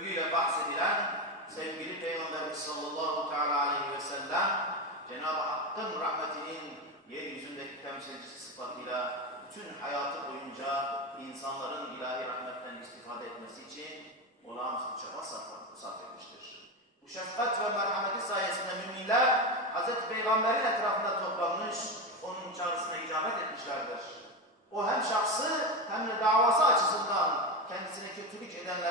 diye bahsedilen sevgili Peygamberimiz sallallahu teala aleyhi ve sellem Cenab-ı Hakk'ın rahmetinin yeryüzündeki temsilcisi sıfatıyla bütün hayatı boyunca insanların ilahi rahmetten istifade etmesi için olağanüstü çaba sarf etmiştir. Bu şefkat ve merhameti sayesinde müminler Hz. Peygamber'in etrafında toplanmış, onun çağrısına icabet etmişlerdir. O hem şahsı hem de davası açısından kendisine kötülük edenlere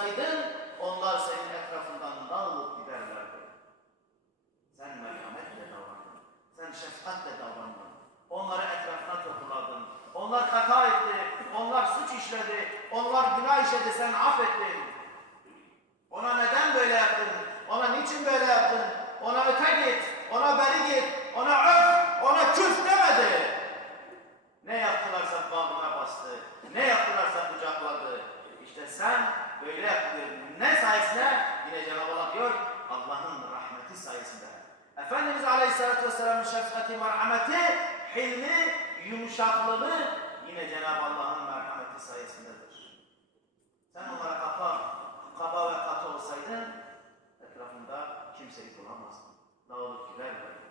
olsaydın onlar senin etrafından dağılıp giderlerdi. Sen merhametle davrandın. Sen şefkatle davrandın. Onları etrafına topladın. Onlar hata etti. Onlar suç işledi. Onlar günah işledi. Sen affettin. Böyle yaptın. Ne sayesinde? Yine Cenab-ı Allah diyor Allah'ın rahmeti sayesinde. Efendimiz Aleyhisselatü Vesselam'ın şefkati, merhameti, hilmi, yumuşaklığı yine Cenab-ı Allah'ın merhameti sayesindedir. Sen onlara kaba, kaba ve katı olsaydın etrafında kimseyi bulamazdın. Dağılıp giderlerdi.